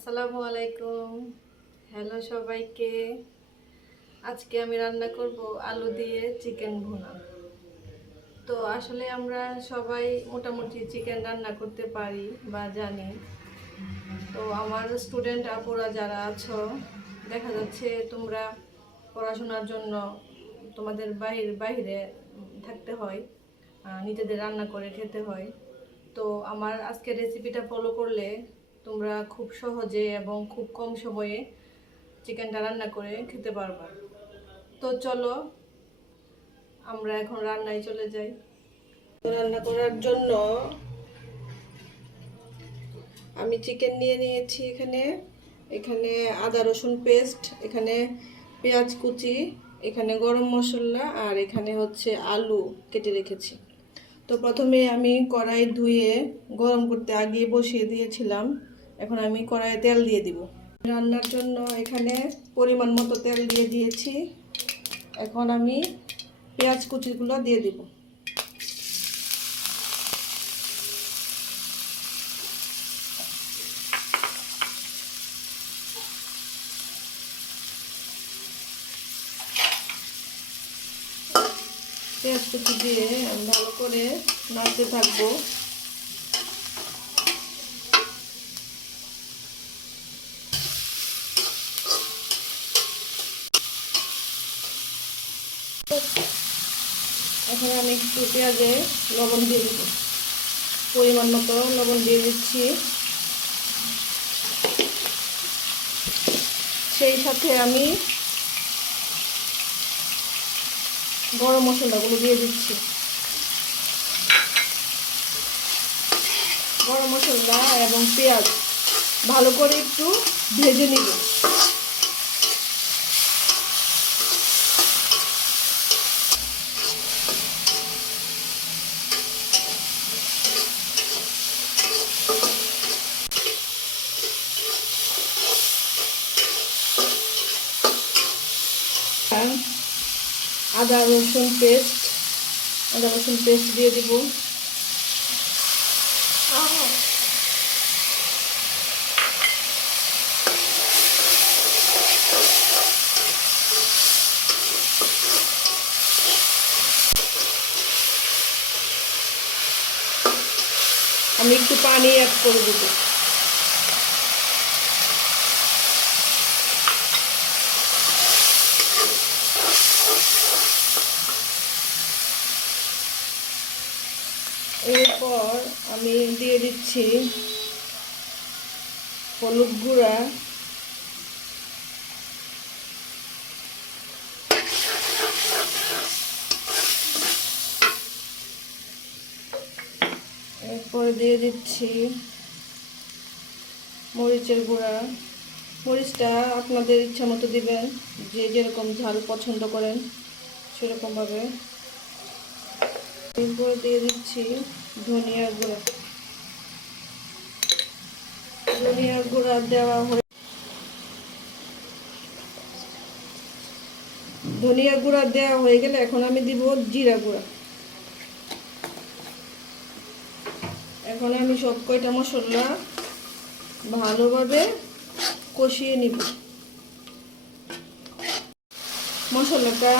আসসালামু আলাইকুম। হ্যালো সবাইকে। আজকে আমি রান্না করব আলু দিয়ে চিকেন ভুনা। তো আসলে আমরা সবাই মোটামুটি চিকেন রান্না করতে পারি বা জানি। তো আমার স্টুডেন্ট আপুরা যারা আছো, দেখা যাচ্ছে তোমরা পড়াশোনার জন্য তোমাদের বাইরে বাইরে থাকতে হয় নিজেদের রান্না করে খেতে হয়। তো আমার আজকে রেসিপিটা ফলো করলে তোমরা খুব সহজে এবং খুব কম সময়ে চিকেনটা রান্না করে খেতে পারবা। তো চলো, আমরা এখন রান্নায় চলে যাই। রান্না করার জন্য আমি চিকেন নিয়ে নিয়েছি এখানে। এখানে আদা, রসুন পেস্ট, এখানে পেঁয়াজ কুচি, এখানে গরম মশলা আর এখানে হচ্ছে আলু কেটে রেখেছি। তো প্রথমে আমি কড়াই ধুয়ে গরম করতে আগে বসিয়ে দিয়েছিলাম। এখন আমি কড়াইয়ে তেল দিয়ে দিব। রান্নার জন্য এখানে পরিমাণ মতো তেল দিয়ে দিয়েছি। এখন আমি পেঁয়াজ কুচিগুলো দিয়ে দিব। পেঁয়াজ কুচি দিয়ে ভালো করে নাড়তে থাকব। এখন আমি একটু পেঁয়াজে লবণ দিয়ে দিব। পরিমাণ মতো লবণ দিয়ে দিচ্ছি। সেই সাথে আমি গরম মশলাগুলো দিয়ে দিচ্ছি। গরম মশলা এবং পেঁয়াজ ভালো করে একটু ভেজে নিব। আদা রসুন পেস্ট আদা রসুন পেস্ট দিয়ে দিব। আমি একটু পানি অ্যাড করে দেবো এরপর আমি দিয়ে দিচ্ছি হলুদ গুঁড়া। এরপরে দিয়ে দিচ্ছি মরিচের গুঁড়া। মরিচটা আপনাদের ইচ্ছা মতো দিবেন, যে যেরকম ঝাল পছন্দ করেন সেরকমভাবে। এরপর দিয়ে দিচ্ছি ধনিয়া গুঁড়া। ধনিয়া গুঁড়া দেওয়া হয়ে ধনিয়া গুঁড়া দেওয়া হয়ে গেলে এখন আমি দিব জিরা গুঁড়া। এখন আমি সব কয়টা মশলা ভালোভাবে কষিয়ে নিব। মশলাটা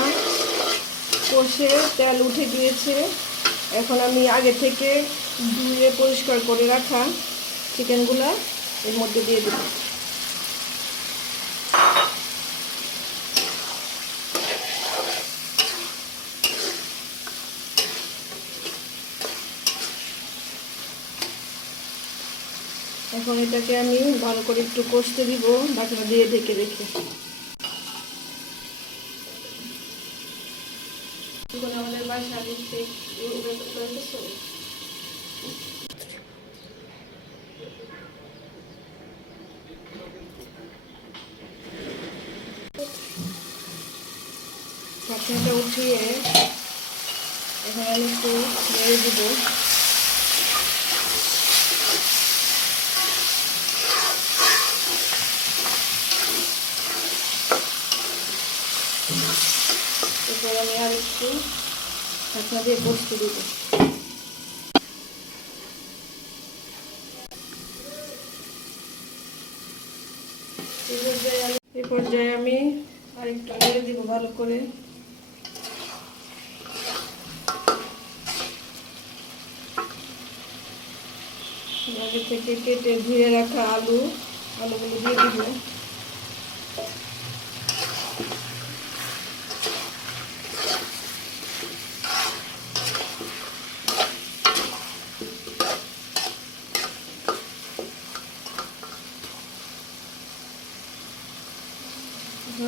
কষে তেল উঠে গিয়েছে। এখন আমি আগে থেকে ধুয়ে পরিষ্কার করে রাখা চিকেনগুলা এর মধ্যে দিয়ে দেব এখন এটাকে আমি ভালো করে একটু কষতে দিব, ঢাকনা দিয়ে ঢেকে রেখে। আমাদের বাসা দিচ্ছে ঢাকনাটা উঠিয়ে এখন আমি একটু নেড়ে দিব। এরপর আমি আর একটু ঢাকনা দিয়ে দিব। এই পর্যায়ে আমি আরেকটু নেড়ে দিব ভালো করে। আগে থেকে কেটে ধুয়ে রাখা আলু, আলুগুলো দিয়ে দিব।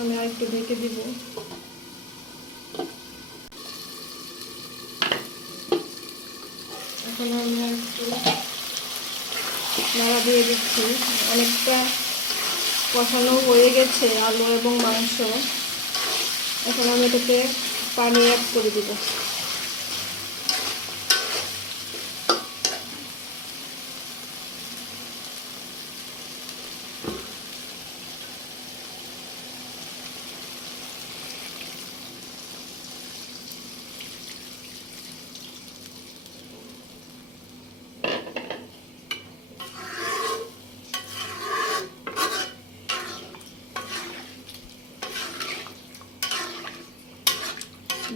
আমি আরেকটু ঢেকে দিব। এখন আমি আরেকটু নাড়া দিয়ে দিচ্ছি। অনেকটা কষানো হয়ে গেছে আলু এবং মাংস। এখন আমি এটাকে পানি অ্যাড করে দিব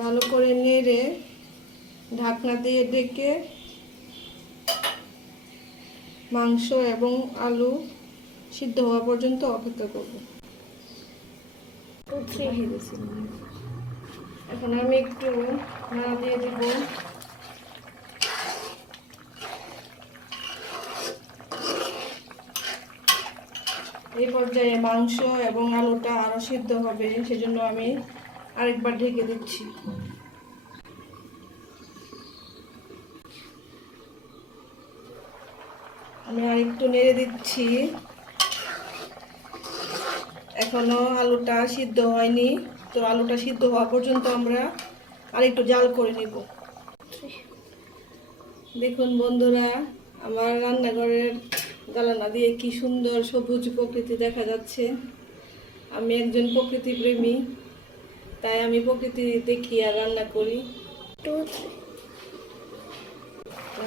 ভালো করে নেড়ে ঢাকনা দিয়ে ডেকে মাংস এবং আলু সিদ্ধ হওয়া পর্যন্ত অপেক্ষা করব। এখন আমি একটু নাড়া দিয়ে দিব। এই পর্যায়ে মাংস এবং আলুটা আরও সিদ্ধ হবে, সেজন্য আমি আরেকবার ঢেকে দিচ্ছি। আমি আরেকটু নেড়ে দিচ্ছি। এখনও আলুটা সিদ্ধ হয়নি। তো আলুটা সিদ্ধ হওয়া পর্যন্ত আমরা আরেকটু জাল করে নিব। দেখুন বন্ধুরা আমার রান্নাঘরের জ্বালানা দিয়ে কি সুন্দর সবুজ প্রকৃতি দেখা যাচ্ছে। আমি একজন প্রকৃতি প্রেমী তাই আমি প্রকৃতি দেখি আর রান্না করি।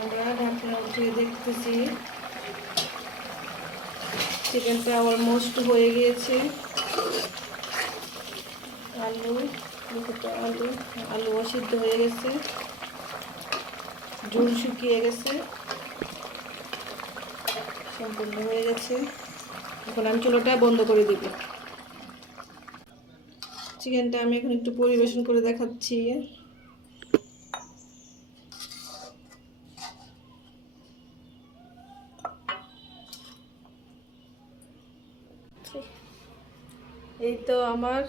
আমরা ঢাকনা উঠিয়ে দেখতেছি। চিকেনটা অলমোস্ট হয়ে গিয়েছে। আলু আলু আলু সিদ্ধ হয়ে গেছে। ঝুল শুকিয়ে গেছে। সম্পূর্ণ হয়ে গেছে। এখন আমি চুলোটা বন্ধ করে দিব। চিকেনটা আমি এখন একটু পরিবেশন করে দেখাচ্ছি। এই তো আমার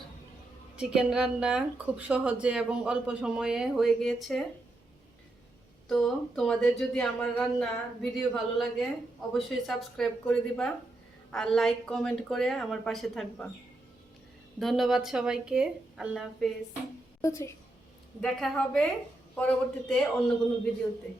চিকেন রান্না খুব সহজে এবং অল্প সময়ে হয়ে গিয়েছে। তো তোমাদের যদি আমার রান্না ভিডিও ভালো লাগে অবশ্যই সাবস্ক্রাইব করে দিবা আর লাইক কমেন্ট করে আমার পাশে থাকবা। ধন্যবাদ সবাইকে আল্লাহ হাফেজ। দেখা হবে পরবর্তীতে অন্য কোনো ভিডিওতে